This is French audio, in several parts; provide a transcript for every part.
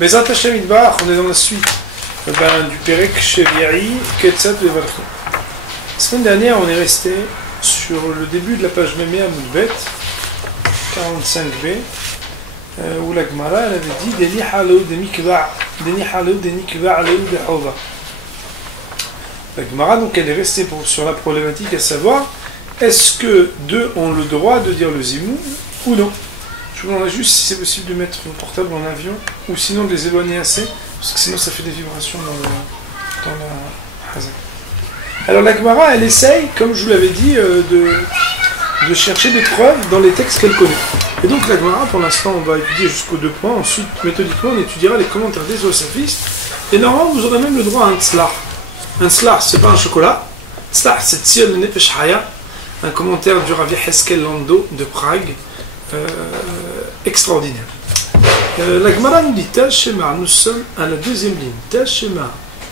Mais Hashem Idbarach, on est dans la suite du Perek Shevi'i Ketzat Levarchi. La semaine dernière, on est resté sur le début de la page Memea Moudbet, 45b, où la Gemara avait dit Deni halou deni kva' aleu behova. La Gemara, donc, elle est restée sur la problématique à savoir est-ce que deux ont le droit de dire le zimoun ou non. Je vous demande juste si c'est possible de mettre le portable en avion ou sinon de les éloigner assez, parce que sinon ça fait des vibrations dans la hazak. Alors la Gemara, elle essaye, comme je vous l'avais dit, de chercher des preuves dans les textes qu'elle connaît. Et donc la Gemara, pour l'instant, on va étudier jusqu'aux 2 points. Ensuite, méthodiquement, on étudiera les commentaires des Osafistes. Et normalement, vous aurez même le droit à un tzlar. Un tzlar, c'est pas un chocolat. Tzlar, c'est Tzion le Nefesh Haya, un commentaire du Rav Yeheskel Lando de Prague, extraordinaire. La Gemara nous dit Tashema, nous sommes à la deuxième ligne.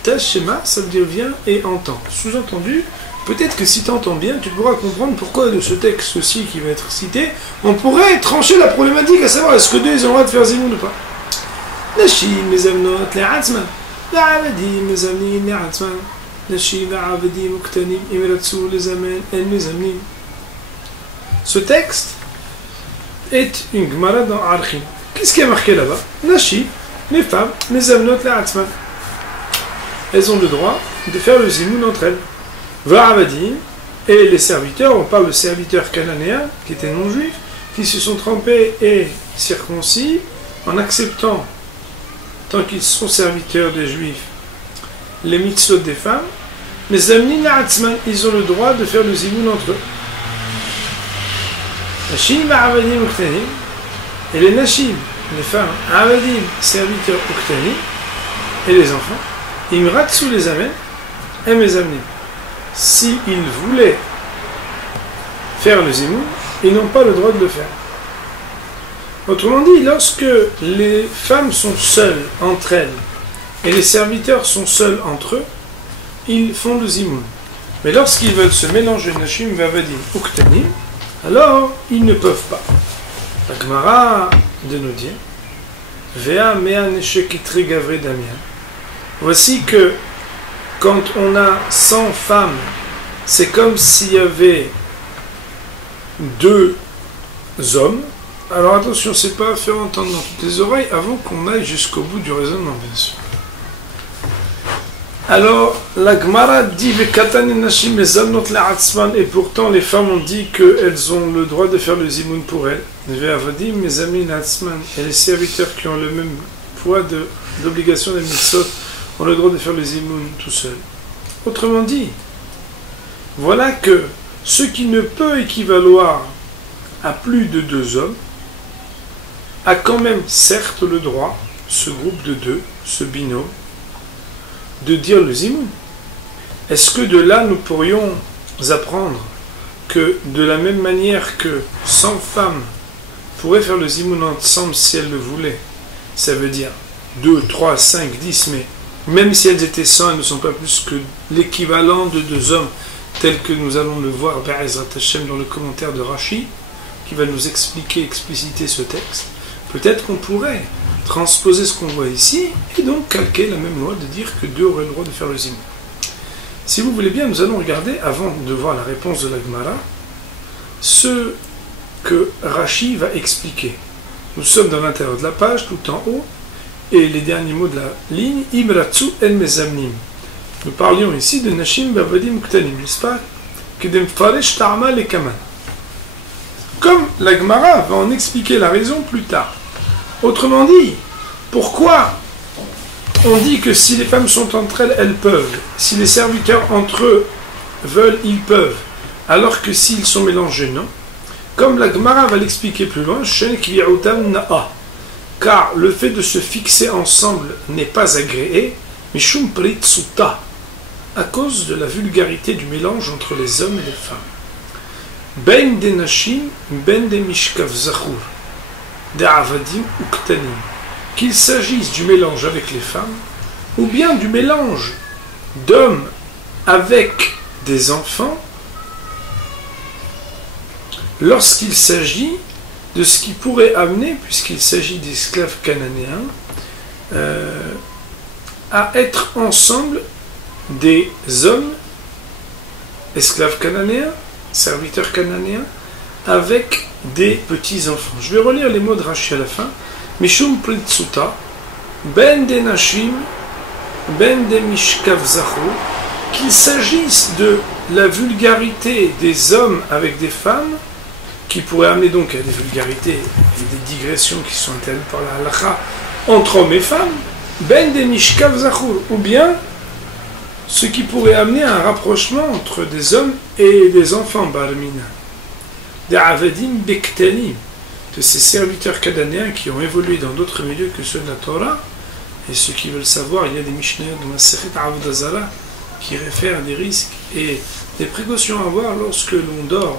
Tashema, ça veut dire viens et entends. Sous-entendu, peut-être que si tu entends bien, tu pourras comprendre pourquoi de ce texte-ci qui va être cité, on pourrait trancher la problématique, à savoir est-ce que deux ils ont le droit de faire zimoun ou pas. Nashim, mes amnot, les atzman, la'avadim, mes amnim, les atzman, Nashim, la'avadim, uktanim, imiratsu, les amen, el mes amnim. Ce texte est une Gemara dans Archim. Qu'est-ce qui est marqué là-bas? Nashim, les femmes, les amnot, les atzman. Elles ont le droit de faire le zimoun entre elles. Va'avadim, et les serviteurs, on parle de serviteurs cananéens, qui étaient non-juifs, qui se sont trempés et circoncis, en acceptant, tant qu'ils sont serviteurs des juifs, les mitzvot des femmes, les amnin la'atzman, ils ont le droit de faire le zimoun entre eux. Nashim va'avadim uktanim, et les nashim, les femmes, avadim, serviteurs uktanim, et les enfants, imratsu les amens, et mes amnim. S'ils voulaient faire le zimoun, ils n'ont pas le droit de le faire. Autrement dit, lorsque les femmes sont seules entre elles et les serviteurs sont seuls entre eux, ils font le zimoun. Mais lorsqu'ils veulent se mélanger nashim vavadim uktanim, alors ils ne peuvent pas. La Gemara de nous dire Vea mea neshekitri gavre damien. Voici que quand on a 100 femmes, c'est comme s'il y avait 2 hommes. Alors attention, c'est pas à faire entendre dans toutes les oreilles avant qu'on aille jusqu'au bout du raisonnement, bien sûr. Alors, la Gemara dit et pourtant les femmes ont dit qu'elles ont le droit de faire le zimoun pour elles. Et les serviteurs qui ont le même poids d'obligation des mitzvot ont le droit de faire le zimoun tout seul. Autrement dit, voilà que ce qui ne peut équivaloir à plus de 2 hommes a quand même certes le droit, ce groupe de 2, ce binôme, de dire le zimoun. Est-ce que de là nous pourrions apprendre que de la même manière que 100 femmes pourraient faire le zimoun ensemble si elles le voulaient, ça veut dire 2, 3, 5, 10, mais même si elles étaient 100, elles ne sont pas plus que l'équivalent de 2 hommes, tel que nous allons le voir Be'ezrat Hashem dans le commentaire de Rashi, qui va nous expliciter ce texte. Peut-être qu'on pourrait transposer ce qu'on voit ici, et donc calquer la même loi de dire que 2 auraient le droit de faire le zimoun. Si vous voulez bien, nous allons regarder, avant de voir la réponse de la Gemara, ce que Rashi va expliquer. Nous sommes dans l'intérieur de la page, tout en haut, et les derniers mots de la ligne, Imratsu el mezamnim. Nous parlions ici de Nashim Bavadim Ktanim, n'est-ce pas? Kedem Faresh Ta'ama le Kaman. Comme la Gemara va en expliquer la raison plus tard. Autrement dit, pourquoi on dit que si les femmes sont entre elles, elles peuvent. Si les serviteurs entre eux veulent, ils peuvent. Alors que s'ils sont mélangés, non. Comme la Gemara va l'expliquer plus loin, Shen Kvi'utam Na'a. Car le fait de se fixer ensemble n'est pas agréé, Mishum Prit Sutta, à cause de la vulgarité du mélange entre les hommes et les femmes. Ben de Nashim, ben de Mishkav Zachur, de Avadim ou Ktanim. Qu'il s'agisse du mélange avec les femmes, ou bien du mélange d'hommes avec des enfants, lorsqu'il s'agit de ce qui pourrait amener, puisqu'il s'agit d'esclaves cananéens, à être ensemble des hommes, esclaves cananéens, serviteurs cananéens, avec des petits-enfants. Je vais relire les mots de Rashi à la fin. Mishum pritsuta, ben de nashim, ben de mishkav zachu, qu'il s'agisse de la vulgarité des hommes avec des femmes, qui pourrait amener donc à des vulgarités et des digressions qui sont interdites par la halakha entre hommes et femmes, ben de mishkav zachu, ou bien ce qui pourrait amener à un rapprochement entre des hommes et des enfants, barmina, des avadim bektanim, de ces serviteurs cananéens qui ont évolué dans d'autres milieux que ceux de la Torah. Et ceux qui veulent savoir, il y a des mishnayot dans la Masechet Avodah Zarah qui réfèrent à des risques et des précautions à avoir lorsque l'on dort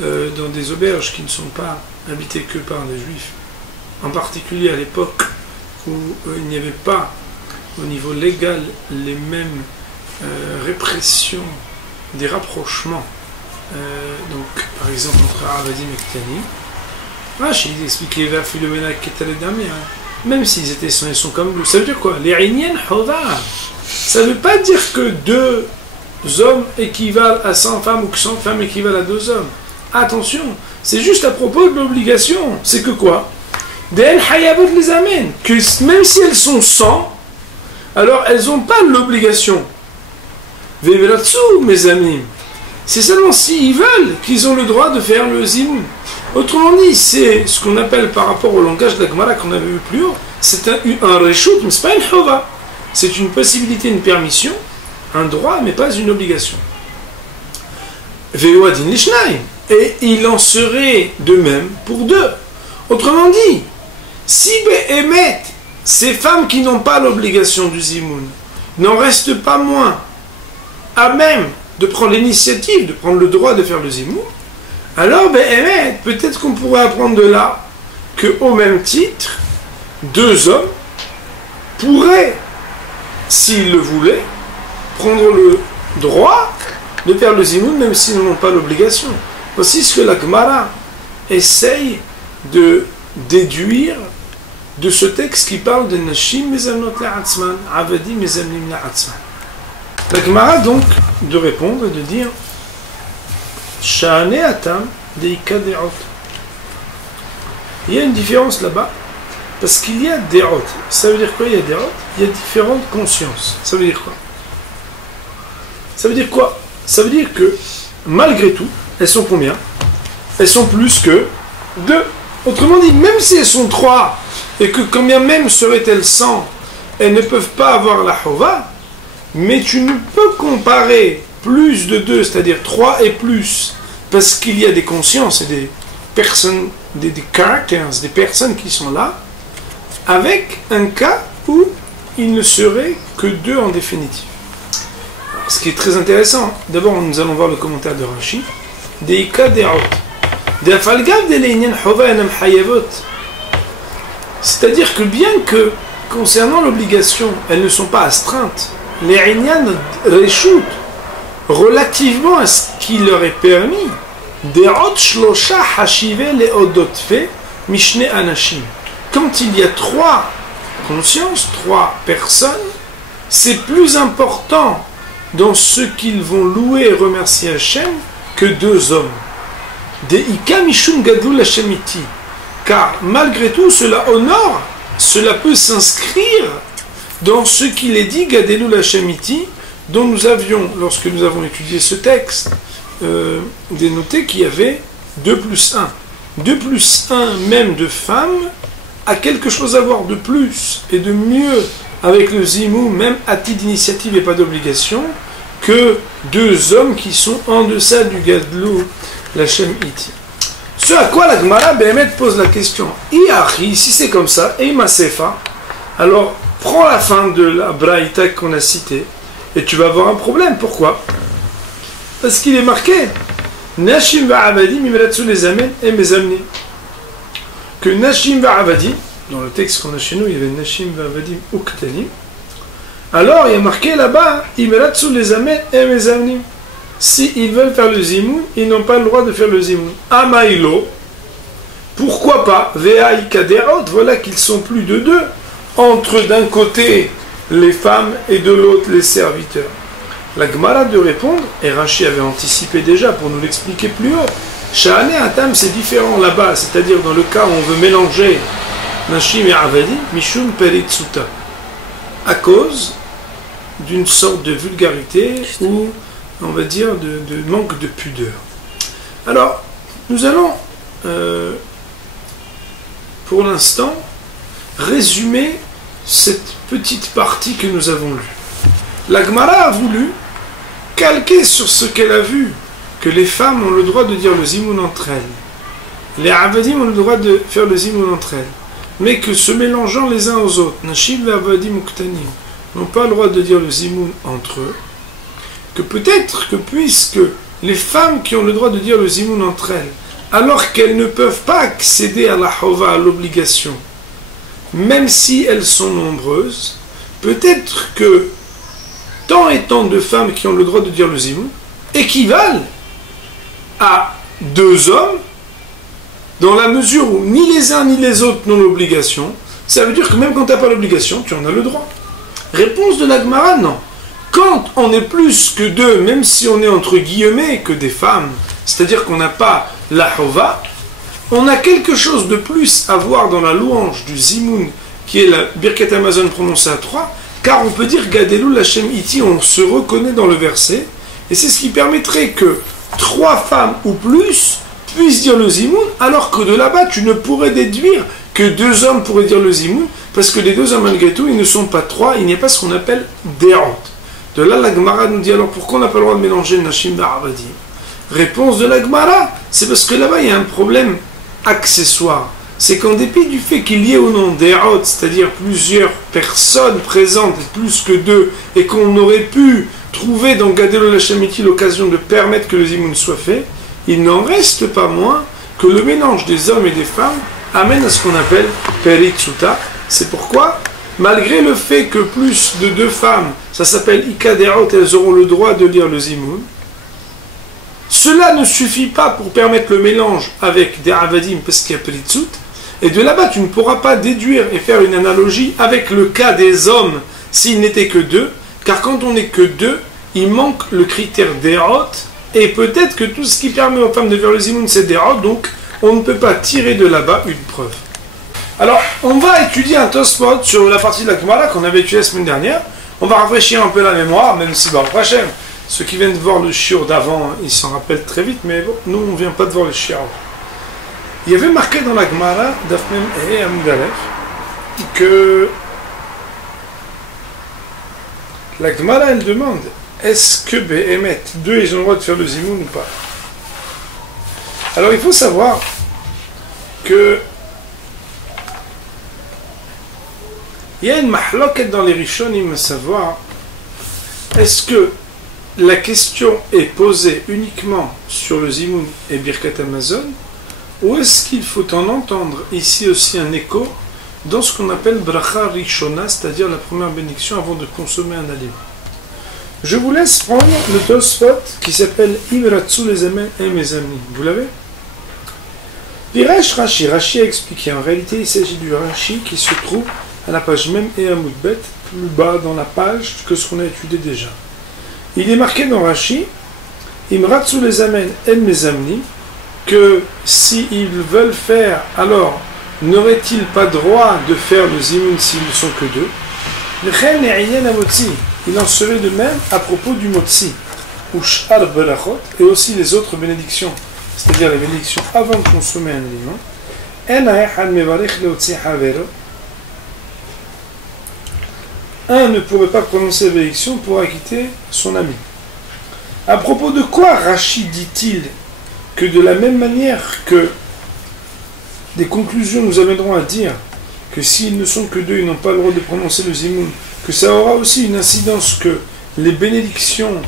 dans des auberges qui ne sont pas habitées que par les juifs, en particulier à l'époque où il n'y avait pas au niveau légal les mêmes répressions des rapprochements, donc par exemple entre Avadim et Ktani. Rashi expliquait vers Philomena Ketaledami, même s'ils étaient ils sont comme nous. Ça veut dire quoi? Les Inyan Hova. Ça ne veut pas dire que 2 hommes équivalent à 100 femmes ou que 100 femmes équivalent à 2 hommes. Attention, c'est juste à propos de l'obligation. C'est que quoi? D'El Hayabot les amène. Que même si elles sont 100, alors elles n'ont pas l'obligation. Vevelatsu, mes amis. C'est seulement s'ils veulent qu'ils ont le droit de faire le zimoun. Autrement dit, c'est ce qu'on appelle par rapport au langage de la Gemara qu'on avait vu plus haut, c'est un reshout, mais ce n'est pas une chova. C'est une possibilité, une permission, un droit, mais pas une obligation. Ve'oadin lishnaim. Et il en serait de même pour 2. Autrement dit, si Be'emet, ces femmes qui n'ont pas l'obligation du zimoun, n'en restent pas moins à même de prendre l'initiative, de prendre le droit de faire le zimoun, alors peut-être qu'on pourrait apprendre de là qu'au même titre, 2 hommes pourraient, s'ils le voulaient, prendre le droit de faire le zimoun, même s'ils n'ont pas l'obligation. Voici ce que la Gemara essaye de déduire de ce texte qui parle de Nashim mezamnot la'atzman, Avadim mezamnim la'atzman. La Gemara donc de répondre et de dire Sha'ane atam deika de'ot. Il y a une différence là-bas parce qu'il y a de'ot. Ça veut dire quoi? Il y a de'ot. Il y a différentes consciences. Ça veut dire quoi? Ça veut dire quoi? Ça veut dire que malgré tout, elles sont combien? Elles sont plus que 2. Autrement dit, même si elles sont 3 et que combien même seraient-elles 100, elles ne peuvent pas avoir la chova. Mais tu ne peux comparer plus de 2, c'est-à-dire 3 et plus, parce qu'il y a des consciences et des personnes, des caractères, des personnes qui sont là, avec un cas où il ne serait que 2 en définitive. Alors, ce qui est très intéressant, d'abord nous allons voir le commentaire de Rashi, des cas des c'est-à-dire que bien que concernant l'obligation, elles ne sont pas astreintes, les Inyan Reshut, relativement à ce qui leur est permis, quand il y a 3 consciences, 3 personnes, c'est plus important dans ce qu'ils vont louer et remercier Hachem que 2 hommes. Car malgré tout, cela honore, cela peut s'inscrire dans ce qu'il est dit, Gadelu Lachamiti, dont nous avions, lorsque nous avons étudié ce texte, dénoté qu'il y avait 2 plus 1. 2 plus 1 même de femmes a quelque chose à voir de plus et de mieux avec le zimou, même à titre d'initiative et pas d'obligation, que 2 hommes qui sont en deçà du Gadelu Lachamiti. Ce à quoi la Gemara Béhémet pose la question. Iachi, si c'est comme ça, et Masefa, alors prends la fin de la Braïta qu'on a citée et tu vas avoir un problème. Pourquoi? Parce qu'il est marqué Nashim va'avadim imratsu les amen et mes amenés. Que Nashim va'avadim, dans le texte qu'on a chez nous, il y avait Nashim va'avadim ou Ktanim. Alors il y a marqué là-bas imratsu les amen et mes amenés. Si ils veulent faire le zimoun, ils n'ont pas le droit de faire le zimoun. Amaïlo, pourquoi pas? Ve'aïka de'ot, voilà qu'ils sont plus de 2. entre d'un côté les femmes et de l'autre les serviteurs. La Gemara de répondre, et Rashi avait anticipé déjà pour nous l'expliquer plus haut, Sha'ane Atam c'est différent là-bas, c'est-à-dire dans le cas où on veut mélanger Nashim et Avadim, Mishum Peritsuta, à cause d'une sorte de vulgarité ou, on va dire, de manque de pudeur. Alors, nous allons, pour l'instant, résumer cette petite partie que nous avons lue. La Gemara a voulu calquer sur ce qu'elle a vu, que les femmes ont le droit de dire le zimoun entre elles. Les Avadim ont le droit de faire le zimoun entre elles. Mais que se mélangeant les uns aux autres, Nashim et Avadim Uktanim, n'ont pas le droit de dire le zimoun entre eux, que peut-être que puisque les femmes qui ont le droit de dire le zimoun entre elles, alors qu'elles ne peuvent pas accéder à la hova, à l'obligation, même si elles sont nombreuses, peut-être que tant et tant de femmes qui ont le droit de dire le zimoun équivalent à 2 hommes, dans la mesure où ni les uns ni les autres n'ont l'obligation. Ça veut dire que même quand tu n'as pas l'obligation, tu en as le droit. Réponse de la Gemara, non. Quand on est plus que 2, même si on est entre guillemets que des femmes, c'est-à-dire qu'on n'a pas la hova, on a quelque chose de plus à voir dans la louange du zimoun, qui est la Birkat Hamazon prononcée à 3, car on peut dire Gadelou Lachem Iti, on se reconnaît dans le verset, et c'est ce qui permettrait que 3 femmes ou plus puissent dire le zimoun, alors que de là-bas, tu ne pourrais déduire que 2 hommes pourraient dire le zimoun, parce que les 2 hommes, malgré tout, ils ne sont pas 3, il n'y a pas ce qu'on appelle déhant. De là, la Gemara nous dit, alors pourquoi on n'a pas le droit de mélanger Nashim et Avadim? Réponse de la Gemara, c'est parce que là-bas, il y a un problème accessoire. C'est qu'en dépit du fait qu'il y ait au nom déhant, c'est-à-dire plusieurs personnes présentes, plus que 2, et qu'on aurait pu trouver dans Gadol Hashemiti l'occasion de permettre que le zimoun soit fait, il n'en reste pas moins que le mélange des hommes et des femmes amène à ce qu'on appelle Peritsuta. C'est pourquoi, malgré le fait que plus de 2 femmes, ça s'appelle Ikaderot, elles auront le droit de lire le zimoun, cela ne suffit pas pour permettre le mélange avec des Avadim parce qu'il y a Peritsut, et de là-bas tu ne pourras pas déduire et faire une analogie avec le cas des hommes s'ils n'étaient que 2, car quand on n'est que 2, il manque le critère d'Erot, et peut-être que tout ce qui permet aux femmes de faire le zimoun c'est d'Erot, donc on ne peut pas tirer de là-bas une preuve. Alors, on va étudier un Tosfot sur la partie de la Gemara qu'on avait étudiée la semaine dernière. On va rafraîchir un peu la mémoire, même si, prochain, ceux qui viennent de voir le shiur d'avant, ils s'en rappellent très vite, mais bon, nous, on ne vient pas de voir le shiur. Il y avait marqué dans la Gemara, Dafmem et Amudalef, que la Gemara, elle demande, est-ce que Behemet, 2, ils ont le droit de faire le zimoun ou pas? Alors, il faut savoir que il y a une mahloket dans les Rishonim à savoir, est-ce que la question est posée uniquement sur le zimoun et Birkat Hamazon, ou est-ce qu'il faut en entendre ici aussi un écho dans ce qu'on appelle Bracha Rishona, c'est-à-dire la première bénédiction avant de consommer un aliment? Je vous laisse prendre le Tosfot qui s'appelle Imratsu les Amen et mes amis. Vous l'avez? Piresh Rashi. Rashi a expliqué. En réalité, il s'agit du Rashi qui se trouve à la page même et à Moudbet, plus bas dans la page que ce qu'on a étudié déjà. Il est marqué dans Rashi, Imratsu les Amen et mes amis, que s'ils veulent faire, alors n'auraient-ils pas droit de faire le zimoun s'ils ne sont que 2? Il en serait de même à propos du motzi, ou sh'ar belachot, et aussi les autres bénédictions, c'est-à-dire les bénédictions avant de consommer un aliment. Un ne pourrait pas prononcer la bénédiction pour acquitter son ami. À propos de quoi Rashi dit-il que de la même manière que des conclusions nous amèneront à dire que s'ils ne sont que 2, ils n'ont pas le droit de prononcer le zimoun, que ça aura aussi une incidence que les bénédictions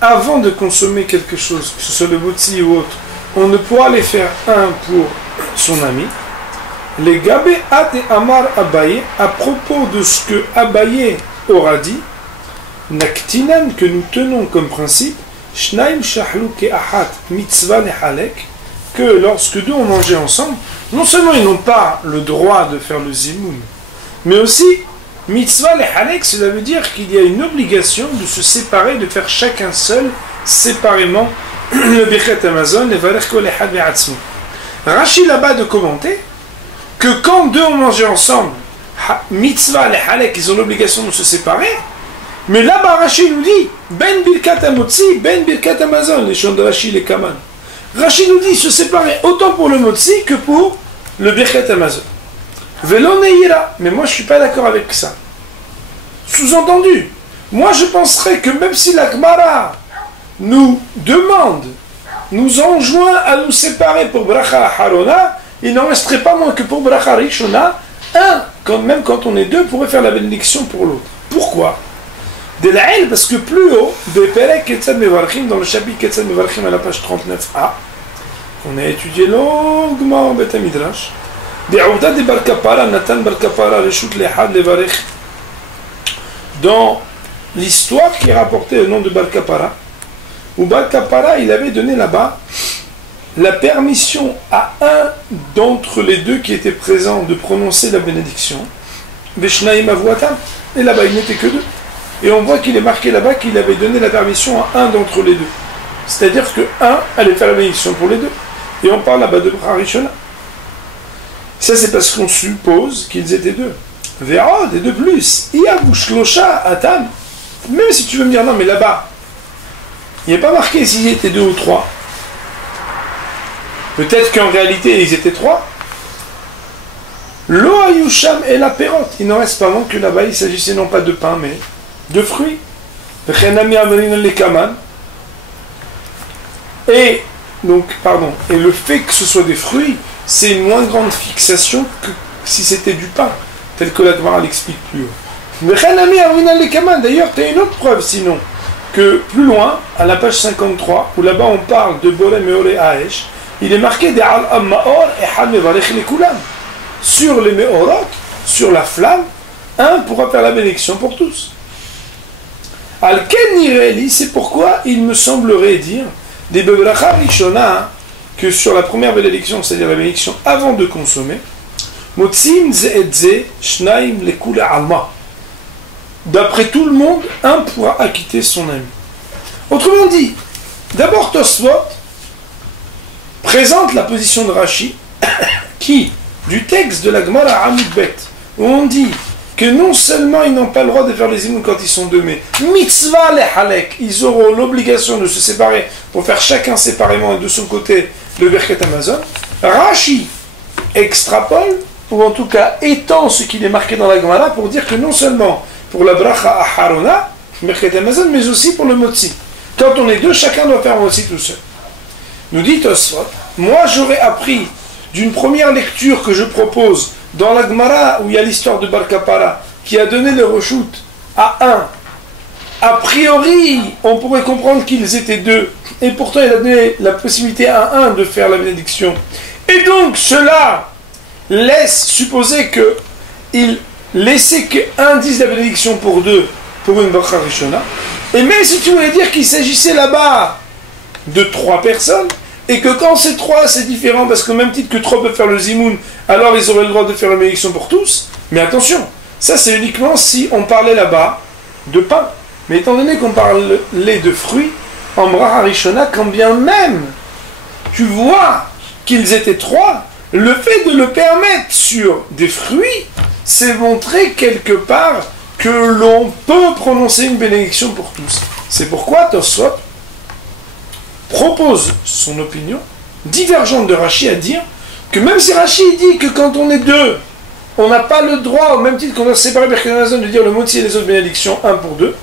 avant de consommer quelque chose, que ce soit le motzi ou autre, on ne pourra les faire un pour son ami. Les Gabé Ad et Amar Abaye, à propos de ce que Abaye aura dit, Naktinan, que nous tenons comme principe, Shnaim Shahlou Ke'ahat Mitzvah Nehalek, que lorsque 2 ont mangé ensemble, non seulement ils n'ont pas le droit de faire le zimoun, Mais aussi, mitzvah les halek, cela veut dire qu'il y a une obligation de se séparer, de faire chacun seul, séparément, le Birkat Amazon, les Varech Kol Echad Ve'atzmo. Rashi là-bas de commenter que quand deux ont mangé ensemble, mitzvah les halek, ils ont l'obligation de se séparer, mais là-bas Rashi nous dit, ben Birkat Amotzi, ben Birkat Amazon, les chants de Rashi, les Kaman. Rashi nous dit se séparer autant pour le Motzi que pour le Birkat Amazon. Velo Neira, mais moi je ne suis pas d'accord avec ça. Sous-entendu, moi je penserais que même si la Gemara nous demande, nous enjoint à nous séparer pour Bracha Harona, il n'en resterait pas moins que pour Bracha Rishona, même quand on est deux, pourrait faire la bénédiction pour l'autre. Pourquoi? De la haine, parce que plus haut, de Perek Ketzad Mevarchim, dans le chapitre Ketzad Mevarchim à la page 39a, on a étudié longuement Beth Midrash, Be'ouda de Bar Kapara, Nathan Bar Kapara, Reshut Lehad Levarech, dans l'histoire qui est rapportée au nom de Bar Kapara, où Bar Kapara, il avait donné là-bas la permission à un d'entre les deux qui étaient présents de prononcer la bénédiction, Veshnaim Avuatam, et là-bas il n'était que deux. Et on voit qu'il est marqué là-bas qu'il avait donné la permission à un d'entre les deux. C'est-à-dire que un allait faire la bénédiction pour les deux. Et on parle là-bas de Bracha Rishona. Ça c'est parce qu'on suppose qu'ils étaient deux. Ve'od, et de plus, Iyavushlocha Atam. Même si tu veux me dire non, mais là-bas, il n'est pas marqué s'ils étaient deux ou trois. Peut-être qu'en réalité ils étaient trois. Lo Ayusham et la perote. Il n'en reste pas moins que là-bas il s'agissait non pas de pain mais de fruits. Et donc, et le fait que ce soit des fruits, c'est une moins grande fixation que si c'était du pain, tel que la Gemara l'explique plus haut. D'ailleurs, tu as une autre preuve sinon, que plus loin, à la page 53, où là-bas on parle de Boré Meore Aesh, il est marqué des Al-Maor et Had Mevarech les Kulam. Sur les Meorot, sur la flamme, un pourra faire la bénédiction pour tous. Al-Ken Nireli, c'est pourquoi il me semblerait dire des Bebracha Rishona, que sur la première bénédiction, c'est-à-dire la bénédiction avant de consommer, Motzim Ze'edze Shnaim Lekula Alma. D'après tout le monde, un pourra acquitter son ami. Autrement dit, d'abord Tosfot présente la position de Rashi, qui, du texte de la Gemara Amudbet, où on dit que non seulement ils n'ont pas le droit de faire les imouns quand ils sont deux, mais mitzvah les halek, ils auront l'obligation de se séparer pour faire chacun séparément et de son côté le Birkat Amazon. Rashi extrapole, ou en tout cas étend ce qu'il est marqué dans la Gemara pour dire que non seulement pour la Bracha Aharona, Birkat Amazon, mais aussi pour le Motzi. Quand on est deux, chacun doit faire un Motzi tout seul. Nous dit Tosfot, moi j'aurais appris d'une première lecture que je propose dans la Gemara où il y a l'histoire de Bar Kapara qui a donné le reshoot à un. A priori, on pourrait comprendre qu'ils étaient deux et pourtant il a donné la possibilité à un de faire la bénédiction. Et donc cela laisse supposer qu'il laissait qu'un dise la bénédiction pour deux pour une Bracha Rishona. Et même si tu voulais dire qu'il s'agissait là-bas de trois personnes, et que quand c'est trois, c'est différent, parce qu'au même titre que trois peuvent faire le zimoun, alors ils auraient le droit de faire la bénédiction pour tous. Mais attention, ça c'est uniquement si on parlait là-bas de pain. Mais étant donné qu'on parlait de fruits, en Bracha Rishona, quand bien même tu vois qu'ils étaient trois, le fait de le permettre sur des fruits, c'est montrer quelque part que l'on peut prononcer une bénédiction pour tous. C'est pourquoi Tosfot propose son opinion divergente de Rashi à dire que même si Rashi dit que quand on est deux, on n'a pas le droit, au même titre qu'on doit séparer Birkat Amazon, de dire le Motzi et les autres bénédictions un pour deux,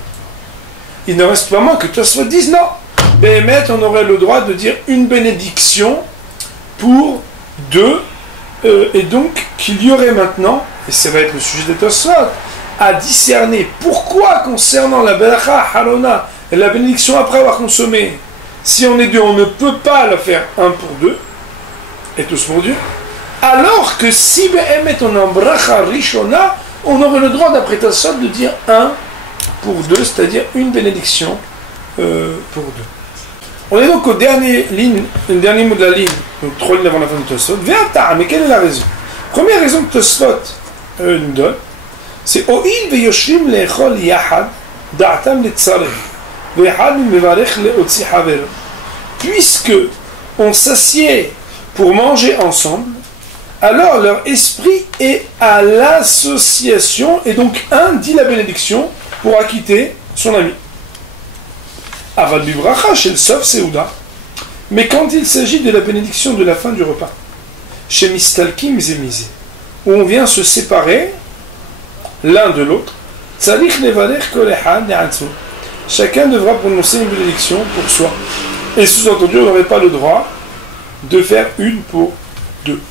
il ne reste pas moins que Tosfot dise non. Béhémet, on aurait le droit de dire une bénédiction pour deux, et donc qu'il y aurait maintenant, et ça va être le sujet de Tosfot, à discerner pourquoi concernant la Bracha Harona et la bénédiction après avoir consommé, si on est deux, on ne peut pas le faire un pour deux, et tous pour Dieu, alors que si Behemet on est en Bracha Rishona, on aurait le droit d'après Tosfot de dire un pour deux, c'est-à-dire une bénédiction pour deux. On est donc au dernier mot de la ligne, donc 3 lignes avant la fin de Tosfot. Mais quelle est la raison? Première raison que Tosfot nous donne, C'est O'il veyoshrim le'echol yahad da'atam le'tzarev ve'echad mevarech le'otzi haver. Puisque on s'assied pour manger ensemble, alors leur esprit est à l'association, et donc un dit la bénédiction pour acquitter son ami. Aval bibracha chez le Sof Seuda. Mais quand il s'agit de la bénédiction de la fin du repas, chez Mistalkim Zemizé, où on vient se séparer l'un de l'autre, chacun devra prononcer une bénédiction pour soi. Et sous-entendu, on n'aurait pas le droit de faire une pour deux.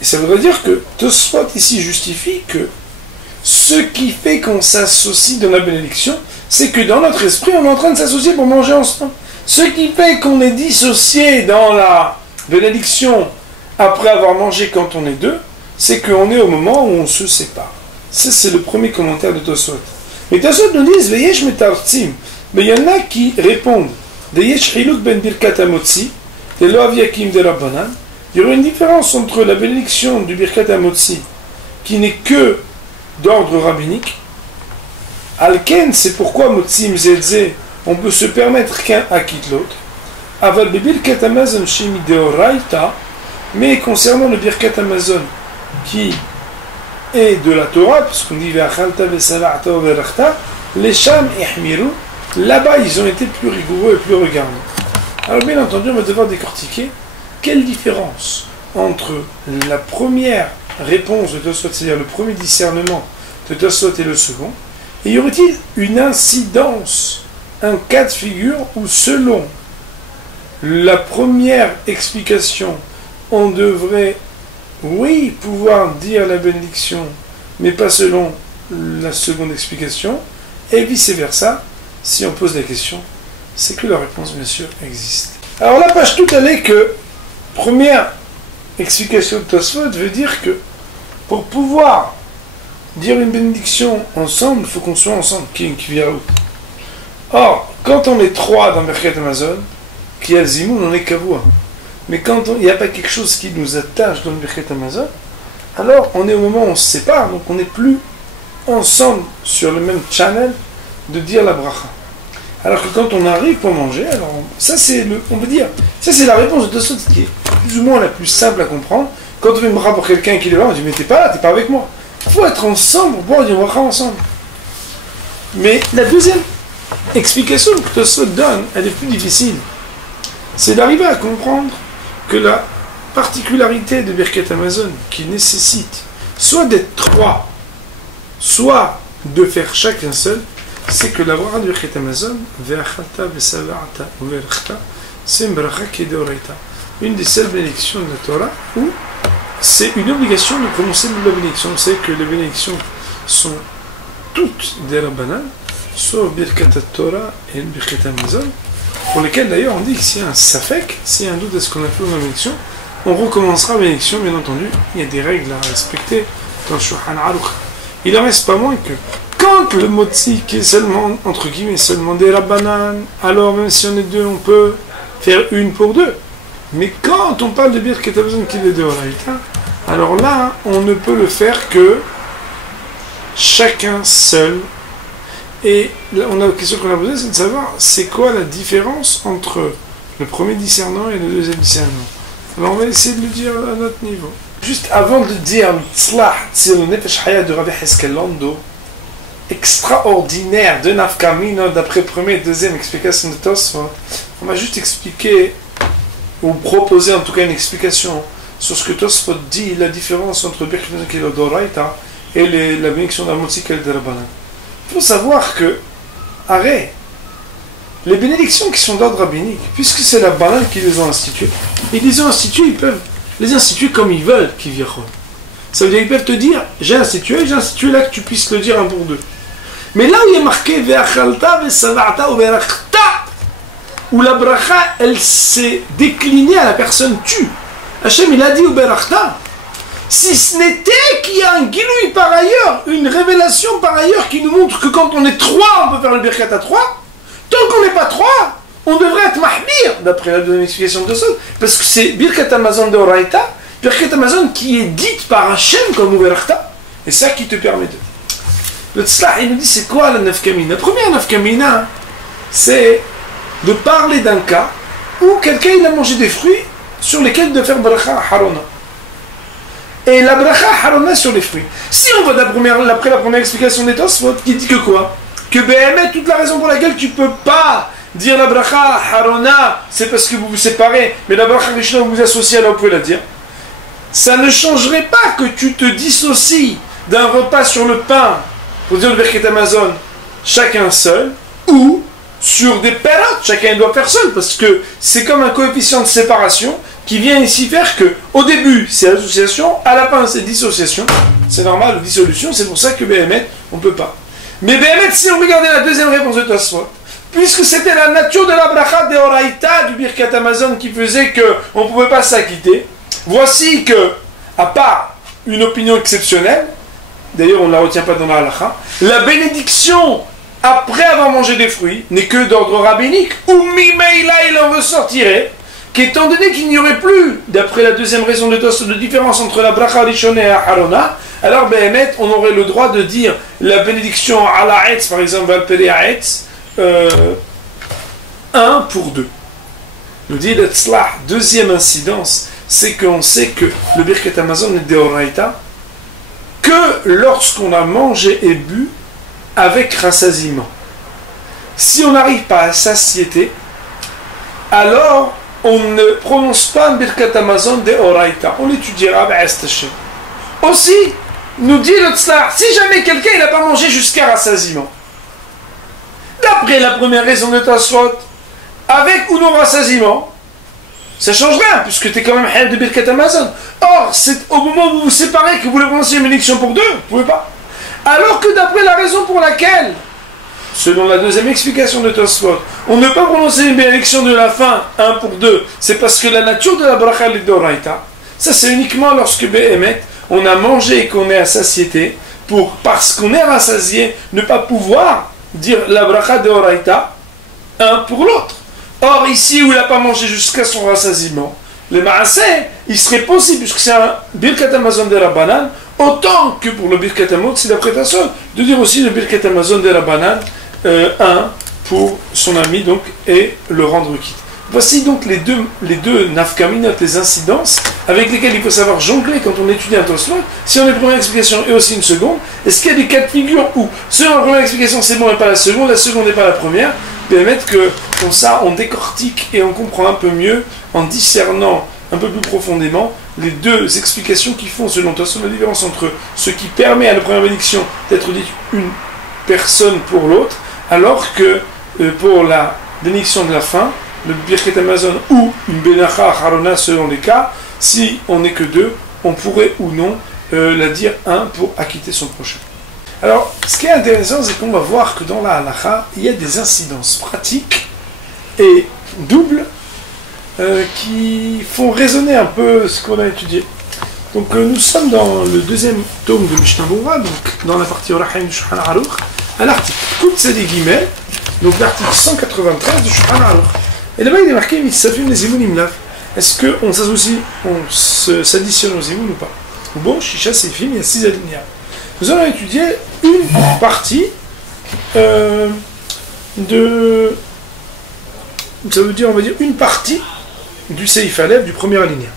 Et ça voudrait dire que Tosfot ici justifie que ce qui fait qu'on s'associe dans la bénédiction, c'est que dans notre esprit, on est en train de s'associer pour manger ensemble. Ce qui fait qu'on est dissocié dans la bénédiction après avoir mangé quand on est deux, c'est qu'on est au moment où on se sépare. Ça, c'est le premier commentaire de Tosfot. Mais Tosfot nous dit, Veyesh metartzim. Mais il y en a qui répondent, Veyesh chiluk ben birkat hamotzi, et lo aviakim de Rabbanan. Il y aurait une différence entre la bénédiction du birkat hamotzi, qui n'est que d'ordre rabbinique. Alken, c'est pourquoi motzi mzedze, on peut se permettre qu'un acquitte l'autre. Aval birkat hamazon shemi deoraita, mais concernant le birkat hamazon, qui est de la Torah, puisqu'on dit ve'achalta ve'sala'ta ve'rachta, les sham ihmiru, là-bas ils ont été plus rigoureux et plus regardants. Alors bien entendu, on va devoir décortiquer quelle différence entre la première réponse de Tosfot, c'est-à-dire le premier discernement de Tosfot et le second, et y aurait-il une incidence, un cas de figure où selon la première explication, on devrait, oui, pouvoir dire la bénédiction, mais pas selon la seconde explication, et vice-versa, si on pose la question, c'est que la réponse, bien sûr, existe. Alors la page toute, elle est que, première explication de Tosfot veut dire que, pour pouvoir dire une bénédiction ensemble, il faut qu'on soit ensemble, qui vient où. Or, quand on est trois dans Birkat Hamazon, qui a Zimoun, on est Kavua. Mais quand il n'y a pas quelque chose qui nous attache dans le Birkat Hamazon, alors on est au moment où on se sépare, donc on n'est plus ensemble sur le même channel de dire la bracha. Alors que quand on arrive pour manger, alors ça c'est on peut dire, ça c'est la réponse de Tosfot qui est plus ou moins la plus simple à comprendre. Quand on fait une bracha pour quelqu'un qui est là, on dit mais t'es pas là, t'es pas avec moi. Il faut être ensemble pour pouvoir dire bracha ensemble. Mais la deuxième explication que Tosfot donne, elle est plus difficile. C'est d'arriver à comprendre que la particularité de Birkat Hamazon qui nécessite soit d'être trois, soit de faire chacun seul, c'est que la bracha de Birkat Hamazon, ve'achalta ve'sala'ta ve'rachta, c'est une bracha qui est d'oraita. Une des seules bénédictions de la Torah où c'est une obligation de prononcer la bénédiction. On sait que les bénédictions sont toutes des rabbanan, sauf Birkat Torah et Birkat Hamazon, pour lesquels d'ailleurs on dit que s'il y a un safek, s'il y a un doute de ce qu'on a fait dans la bénédiction, on recommencera la bénédiction, bien entendu. Il y a des règles à respecter dans le Shulchan Aruch. Il en reste pas moins que quand le motzi qui est seulement, entre guillemets, seulement des rabbanan, alors même si on est deux, on peut faire une pour deux. Mais quand on parle de Birkat Hamazon qui est de Oraïta, alors là, on ne peut le faire que chacun seul. Et là, on a la question qu'on a posée, c'est de savoir c'est quoi la différence entre le premier discernement et le deuxième discernement. Alors on va essayer de le dire à notre niveau. Juste avant de dire Tzlah Tzil Nefesh Haya de Rabbi Heskel Lando, extraordinaire de Nafkamino d'après première et deuxième explication de Tosfot, on va juste expliquer ou proposer en tout cas une explication sur ce que Tosfot dit, la différence entre Birkat Hamazon qui est le Doraita et la bénédiction d'Amotzi qui est le Rabbanan. Il faut savoir que, les bénédictions qui sont d'ordre rabbinique, puisque c'est la banane qui les ont instituées, ils les ont instituées, ils peuvent les instituer comme ils veulent, qui virent. Ça veut dire qu'ils peuvent te dire, j'ai institué là que tu puisses le dire un pour deux. Mais là où il est marqué, ve'achalta ve'sala'ta ou ve'rachta, où la bracha, elle s'est déclinée à la personne tu. Hachem, il a dit au berachta. Si ce n'était qu'il y a un guilouï par ailleurs, une révélation par ailleurs qui nous montre que quand on est trois, on peut faire le birkat à trois. Tant qu'on n'est pas trois, on devrait être mahbir, d'après la deuxième explication de Tosfot, parce que c'est Birkat Hamazon de Oraïta, Birkat Hamazon qui est dite par Hachem comme Uberachta, et ça qui te permet de. Le tzlah, il nous dit c'est quoi la nafkamina? La première nafkamina, c'est de parler d'un cas où quelqu'un il a mangé des fruits sur lesquels il doit faire bracha harona. Et la bracha harona sur les fruits. Si on va d'après la première explication des Tosfot, qui dit que quoi? Que BME, toute la raison pour laquelle tu peux pas dire la bracha harona, c'est parce que vous vous séparez, mais la bracha rishona vous vous associez, alors vous pouvez la dire. Ça ne changerait pas que tu te dissocies d'un repas sur le pain, pour dire le Birkat Hamazon, chacun seul, ou sur des pérotes, chacun doit faire seul, parce que c'est comme un coefficient de séparation qui vient ici faire que, au début, c'est association, à la fin, c'est dissociation. C'est normal, dissolution, c'est pour ça que Béhémet, on ne peut pas. Mais Béhémet, si on regardait la deuxième réponse de Tosfot, puisque c'était la nature de la bracha de Horaïta, du Birkat Hamazon, qui faisait qu'on ne pouvait pas s'acquitter, voici que, à part une opinion exceptionnelle, d'ailleurs on ne la retient pas dans la halakha, la bénédiction après avoir mangé des fruits n'est que d'ordre rabbinique, ou mimeila il en ressortirait, qu'étant donné qu'il n'y aurait plus, d'après la deuxième raison de Tosfot, de différence entre la bracha rishona et la harona, alors Béhémet, on aurait le droit de dire la bénédiction à la Hetz, par exemple, Valpele à Hetz, 1 pour 2. Nous dit le tzlah, deuxième incidence, c'est qu'on sait que le Birkat Hamazon est d'Oraïta que lorsqu'on a mangé et bu avec rassasiement. Si on n'arrive pas à satiété, alors on ne prononce pas un Birkat Hamazon d'Oraïta. On l'étudiera avec Hashem. Aussi, nous dit le tzlah, si jamais quelqu'un n'a pas mangé jusqu'à rassasiement, d'après la première raison de Tosfot, avec ou non rassasiement, ça change rien, puisque tu es quand même chef de Birkat Hamazon. Or, c'est au moment où vous vous séparez que vous voulez prononcer une bénédiction pour deux, vous ne pouvez pas. Alors que d'après la raison pour laquelle, selon la deuxième explication de Tosfot, on ne peut pas prononcer une bénédiction de la fin, 1 pour 2, c'est parce que la nature de la bracha est d'Oraïta. Ça, c'est uniquement lorsque Béhémet, on a mangé et qu'on est à satiété, parce qu'on est rassasié, ne pas pouvoir dire la bracha d'Oraïta, 1 pour l'autre. Or, ici où il n'a pas mangé jusqu'à son rassasiement, le ma'aseh, il serait possible, puisque c'est un Birkat Hamazon de Rabbanan, autant que pour le Birkat Hamazon, c'est d'après Tasson, de dire aussi le Birkat Hamazon de Rabbanan, 1 pour son ami, donc, et le rendre quitte. Voici donc les deux nafkaminot, les incidences, avec lesquelles il faut savoir jongler quand on étudie un Tosfot. Si on a une première explication et aussi une seconde, est-ce qu'il y a des cas de figure où, selon la première explication, c'est bon et pas la seconde n'est pas la première, permettre que, comme ça, on décortique et on comprend un peu mieux, en discernant un peu plus profondément, les deux explications qui font, selon toi, la différence entre ce qui permet à la première bénédiction d'être dite une personne pour l'autre, alors que pour la bénédiction de la fin, le Birkat Hamazon ou une Benacha Harona selon les cas, si on n'est que deux, on pourrait ou non la dire 1 pour acquitter son prochain. Alors, ce qui est intéressant, c'est qu'on va voir que dans la halakha, il y a des incidences pratiques et doubles qui font résonner un peu ce qu'on a étudié. Donc, nous sommes dans le deuxième tome de Mishnah Berurah, donc dans la partie Orachaim du Shulchan Aruch, à l'article Kout Tzadi Gimel, donc l'article 193 du Shulchan Aruch. Et là-bas, il est marqué Mitsafim les Zimoun Imlav. Est-ce qu'on s'associe, on s'additionne aux Zimoun ou pas? Bon, Shisha Seifim, il y a 6 alinéas. Nous allons étudier une partie de. Ça veut dire, on va dire, une partie du Seif Alev, du premier alinéa.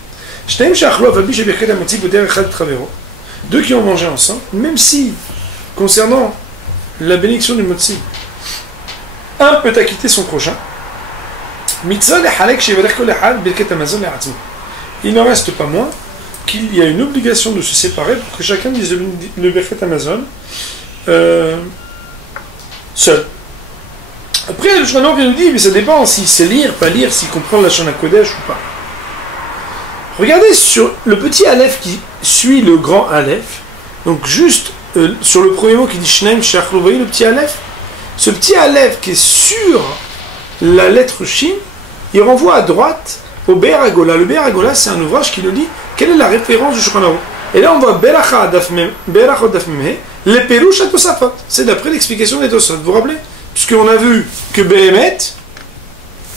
Deux qui ont mangé ensemble, même si, concernant la bénédiction du Motzi, un peut acquitter son prochain. Il n'en reste pas moins qu'il y a une obligation de se séparer pour que chacun dise le Birkat Hamazon seul. Après, le Shulchan Aruch nous dit, mais ça dépend s'il sait lire, pas lire, s'il comprend la Shana Kodesh ou pas. Regardez sur le petit Aleph qui suit le grand Aleph, donc juste sur le premier mot qui dit Shnaim Shachlo, vous voyez le petit Aleph? Ce petit Aleph qui est sur la lettre Shin, il renvoie à droite au Be'er Hagolah. Le Be'er Hagolah, c'est un ouvrage qui nous dit quelle est la référence du Shulchan Aruch. Et là, on voit Berachot Daf Memhe, les Perush à Tosafot. C'est d'après l'explication des Tosafot. Vous vous rappelez? Puisqu'on a vu que Béhémet,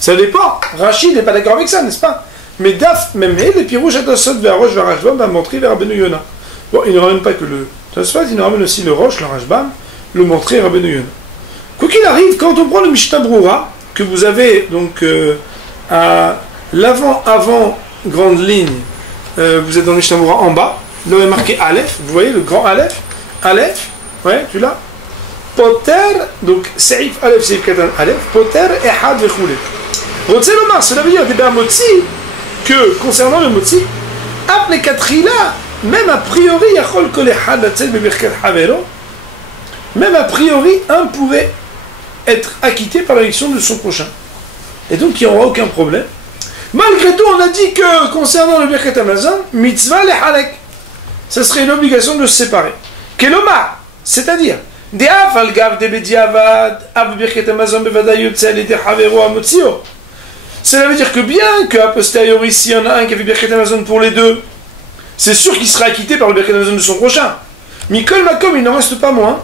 ça dépend. Rachid n'est pas d'accord avec ça, n'est-ce pas? Mais Daf Memhe, les Perush à Tosafot, vers Rosh, vers Rashbam, va montrer vers Abenu Yona. Bon, il ne ramène pas que le Tosafot, il nous ramène aussi le Rosh, le Rashbam, le montrer à Rabbeinu Yonah. Quoi qu'il arrive, quand on prend le Mishnah Brura, que vous avez donc à l'avant grande ligne, vous êtes dans le Mishnah Brura en bas, là il est marqué Aleph, vous voyez le grand Aleph, ouais, tu l'as. Poter, donc Seif Aleph, Seif Katan Aleph, Poter, Ehad, Vechoule. Rotzel Omar, cela veut dire des Motzi, que concernant le Motzi, après Katrila, même a priori, Yachol Kol Ehad, Latzel, Bebirkat Havero, même a priori, un pourrait être acquitté par l'élection de son prochain. Et donc il n'y aura aucun problème. Malgré tout, on a dit que concernant le Birkat Hamazon, mitzvah le halek, ce serait une obligation de se séparer. Keloma, c'est-à-dire, cela veut dire que bien qu'à posteriori, s'il y en a un qui a fait Birkat Hamazon pour les deux, c'est sûr qu'il sera acquitté par le Birkat Hamazon de son prochain. Mikol Makom, il n'en reste pas moins.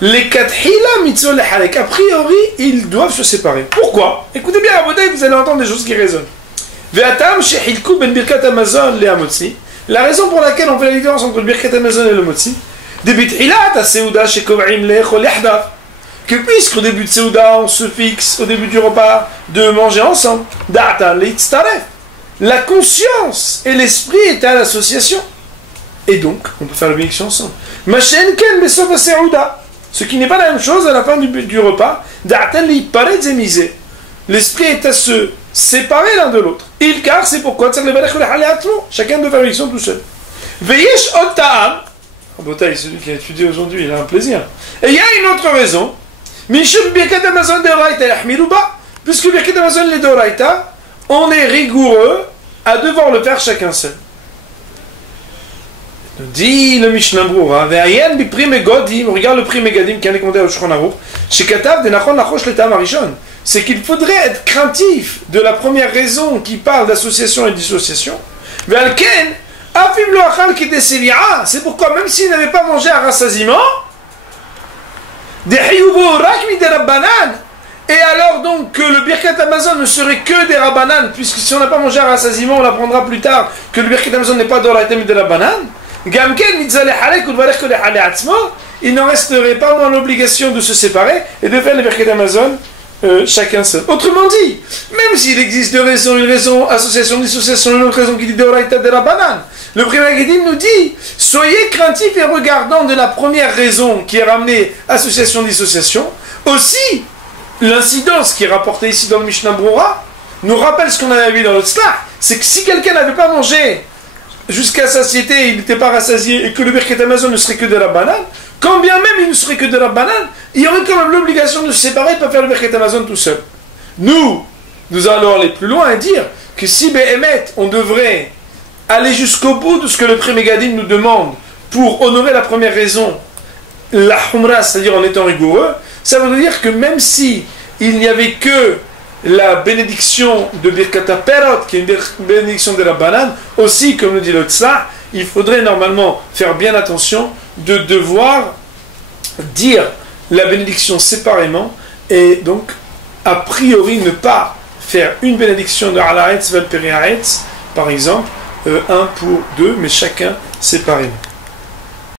Les kathila mitzvah le halek, a priori, ils doivent se séparer. Pourquoi? Écoutez bien, à Bodai, vous allez entendre des choses qui résonnent. Ve'atam shehilku ben Birkat Hamazon le hamotzi. La raison pour laquelle on fait la différence entre le Birkat Hamazon et le motzi, que puisqu'au début de Seuda, on se fixe au début du repas de manger ensemble, la conscience et l'esprit étaient à l'association. Et donc, on peut faire la bénédiction ensemble. Ce qui n'est pas la même chose à la fin du repas. L'esprit est à se séparer l'un de l'autre. Car c'est pourquoi chacun doit faire la bénédiction tout seul. Veyesh otam. Botaï, celui qui a étudié aujourd'hui, il a un plaisir. Et il y a une autre raison. Puisque Birkat Hamazon les Doraita, on est rigoureux à devoir le faire chacun seul. Dit le Mishnah Brura, regarde le prix Megadim qui a recommandé au Shulchan Aruch, c'est qu'il faudrait être craintif de la première raison qui parle d'association et dissociation. C'est pourquoi même s'il n'avait pas mangé à rassasiement, et alors donc que le Birkat Hamazon ne serait que des Rabbanan, puisque si on n'a pas mangé à rassasiement, on l'apprendra plus tard que le Birkat Hamazon n'est pas d'Oraita mais de Rabbanan, il n'en resterait pas dans l'obligation de se séparer et de faire le Birkat Hamazon chacun seul. Autrement dit, même s'il existe deux raisons, une raison association, dissociation, une autre raison qui dit d'Oraita de Rabbanan, le Pri Megadim nous dit soyez craintifs et regardants de la première raison qui est ramenée association-dissociation. Aussi, l'incidence qui est rapportée ici dans le Mishnah Brura nous rappelle ce qu'on avait vu dans le Tzlach, c'est que si quelqu'un n'avait pas mangé jusqu'à satiété, il n'était pas rassasié et que le Birkat Hamazon ne serait que de la banane, quand bien même il ne serait que de la banane, il y aurait quand même l'obligation de se séparer et de ne pas faire le Birkat Hamazon tout seul. Nous allons aller plus loin et dire que si Behemet, on devrait aller jusqu'au bout de ce que le Pri Megadim nous demande pour honorer la première raison, la Humra, c'est-à-dire en étant rigoureux, ça veut dire que même si il n'y avait que la bénédiction de Birkat Perot, qui est une bénédiction de la banane, aussi, comme le dit le Tzah, il faudrait normalement faire bien attention de devoir dire la bénédiction séparément et donc a priori ne pas faire une bénédiction de Alaretz Vel Peri Haaretz, par exemple, un pour deux, mais chacun séparément.